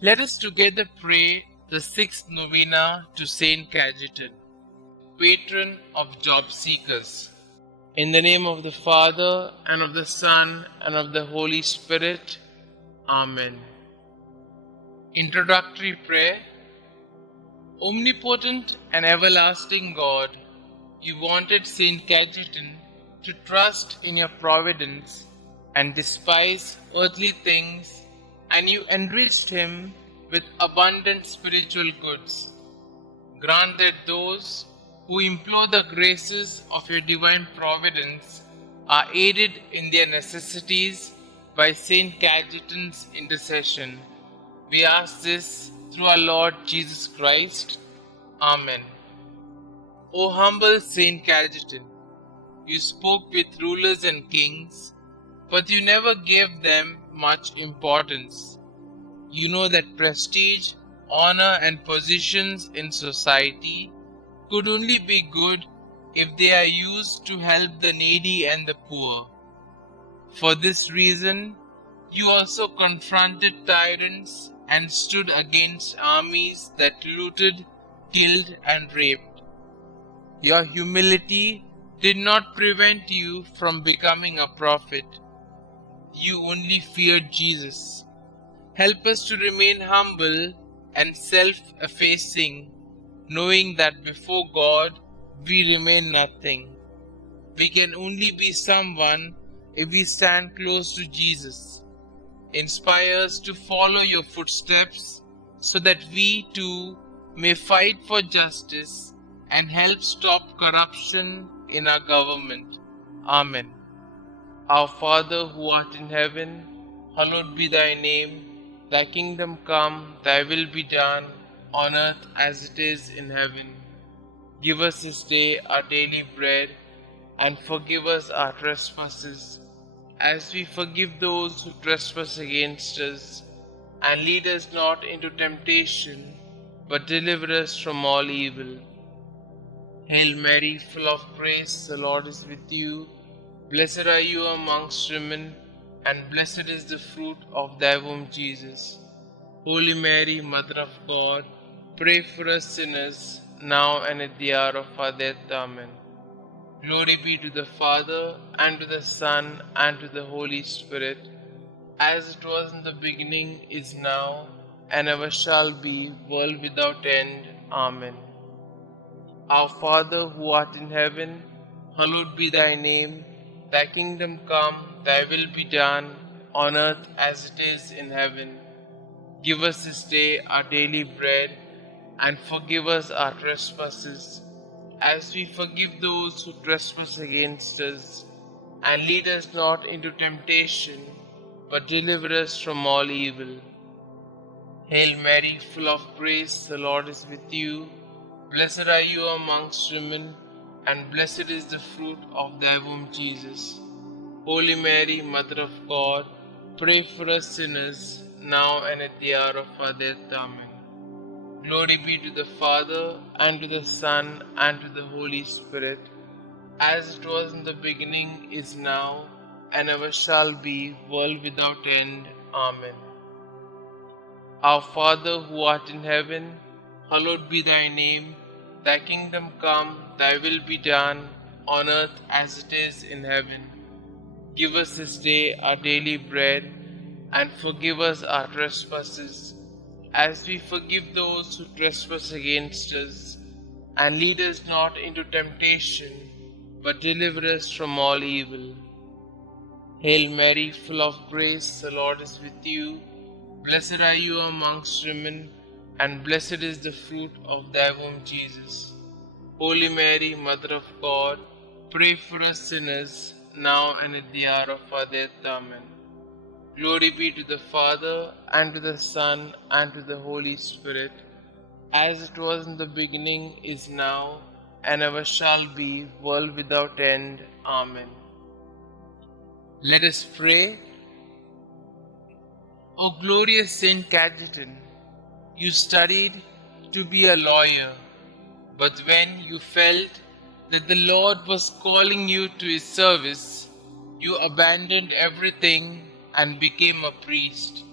Let us together pray the sixth novena to St Cajetan, patron of job seekers. In the name of the Father, and of the Son, and of the Holy Spirit. Amen. Introductory prayer. Omnipotent and everlasting God, you wanted St Cajetan to trust in your providence and despise earthly things, and you enriched him with abundant spiritual goods. Grant that those who implore the graces of your divine providence are aided in their necessities by St. Cajetan's intercession. We ask this through our Lord Jesus Christ. Amen. O humble St. Cajetan, you spoke with rulers and kings, but you never gave them much importance. You know that prestige, honor, and positions in society could only be good if they are used to help the needy and the poor. For this reason, you also confronted tyrants and stood against armies that looted, killed, and raped. Your humility did not prevent you from becoming a prophet. You only feared Jesus. Help us to remain humble and self-effacing, knowing that before God we remain nothing. We can only be someone if we stand close to Jesus. Inspire us to follow your footsteps so that we too may fight for justice and help stop corruption in our government. Amen. Our Father who art in heaven, hallowed be thy name. Thy kingdom come, thy will be done, on earth as it is in heaven. Give us this day our daily bread, and forgive us our trespasses, as we forgive those who trespass against us. And lead us not into temptation, but deliver us from all evil. Hail Mary, full of grace, the Lord is with you. Blessed are you amongst women, and blessed is the fruit of thy womb, Jesus. Holy Mary, Mother of God, pray for us sinners, now and at the hour of our death. Amen. Glory be to the Father, and to the Son, and to the Holy Spirit, as it was in the beginning, is now, and ever shall be, world without end. Amen. Our Father who art in heaven, hallowed be thy name. Thy kingdom come, thy will be done, on earth as it is in heaven. Give us this day our daily bread, and forgive us our trespasses, as we forgive those who trespass against us. And lead us not into temptation, but deliver us from all evil. Hail Mary, full of grace, the Lord is with you. Blessed are you amongst women, and blessed is the fruit of thy womb, Jesus. Holy Mary, Mother of God, pray for us sinners, now and at the hour of our death. Amen. Glory be to the Father, and to the Son, and to the Holy Spirit, as it was in the beginning, is now, and ever shall be, world without end. Amen. Our Father who art in heaven, hallowed be thy name. Thy kingdom come, thy will be done, on earth as it is in heaven. Give us this day our daily bread, and forgive us our trespasses, as we forgive those who trespass against us. And lead us not into temptation, but deliver us from all evil. Hail Mary, full of grace, the Lord is with you. Blessed are you amongst women, and blessed is the fruit of thy womb, Jesus. Holy Mary, Mother of God, pray for us sinners, now and at the hour of our death. Amen. Glory be to the Father, and to the Son, and to the Holy Spirit, as it was in the beginning, is now, and ever shall be, world without end. Amen. Let us pray. O glorious St. Cajetan, you studied to be a lawyer, but when you felt that the Lord was calling you to his service, you abandoned everything and became a priest.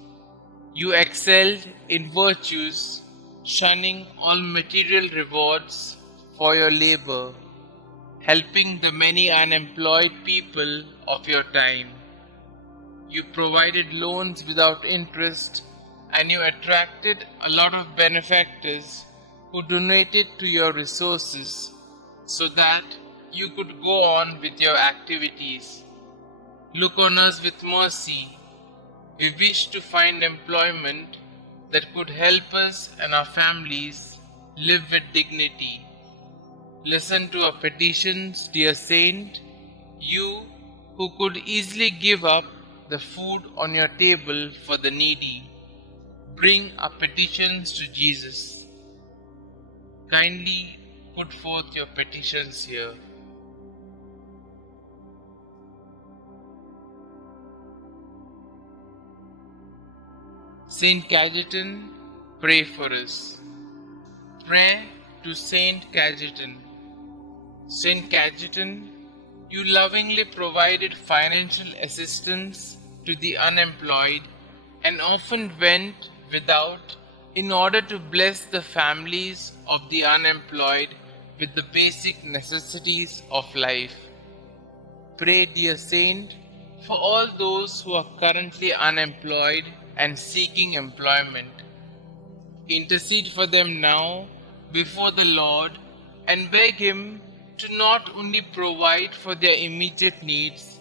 You excelled in virtues, shunning all material rewards for your labor, helping the many unemployed people of your time. You provided loans without interest, and you attracted a lot of benefactors who donated to your resources so that you could go on with your activities. Look on us with mercy. We wish to find employment that could help us and our families live with dignity. Listen to our petitions, dear Saint, you who could easily give up the food on your table for the needy. Bring our petitions to Jesus. Kindly put forth your petitions here. St Cajetan, pray for us. Pray to St Cajetan. St Cajetan, you lovingly provided financial assistance to the unemployed and often went without in order to bless the families of the unemployed with the basic necessities of life. Pray, dear Saint, for all those who are currently unemployed and seeking employment. Intercede for them now before the Lord and beg Him to not only provide for their immediate needs,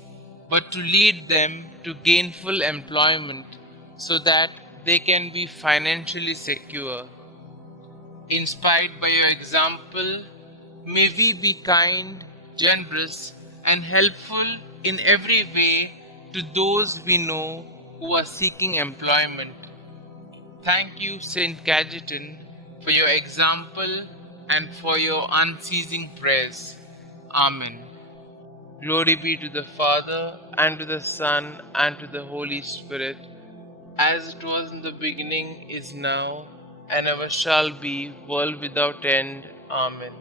but to lead them to gainful employment so that they can be financially secure. Inspired by your example, may we be kind, generous, and helpful in every way to those we know who are seeking employment. Thank you, St. Cajetan, for your example and for your unceasing prayers. Amen. Glory be to the Father, and to the Son, and to the Holy Spirit, as it was in the beginning, is now, and ever shall be, world without end. Amen.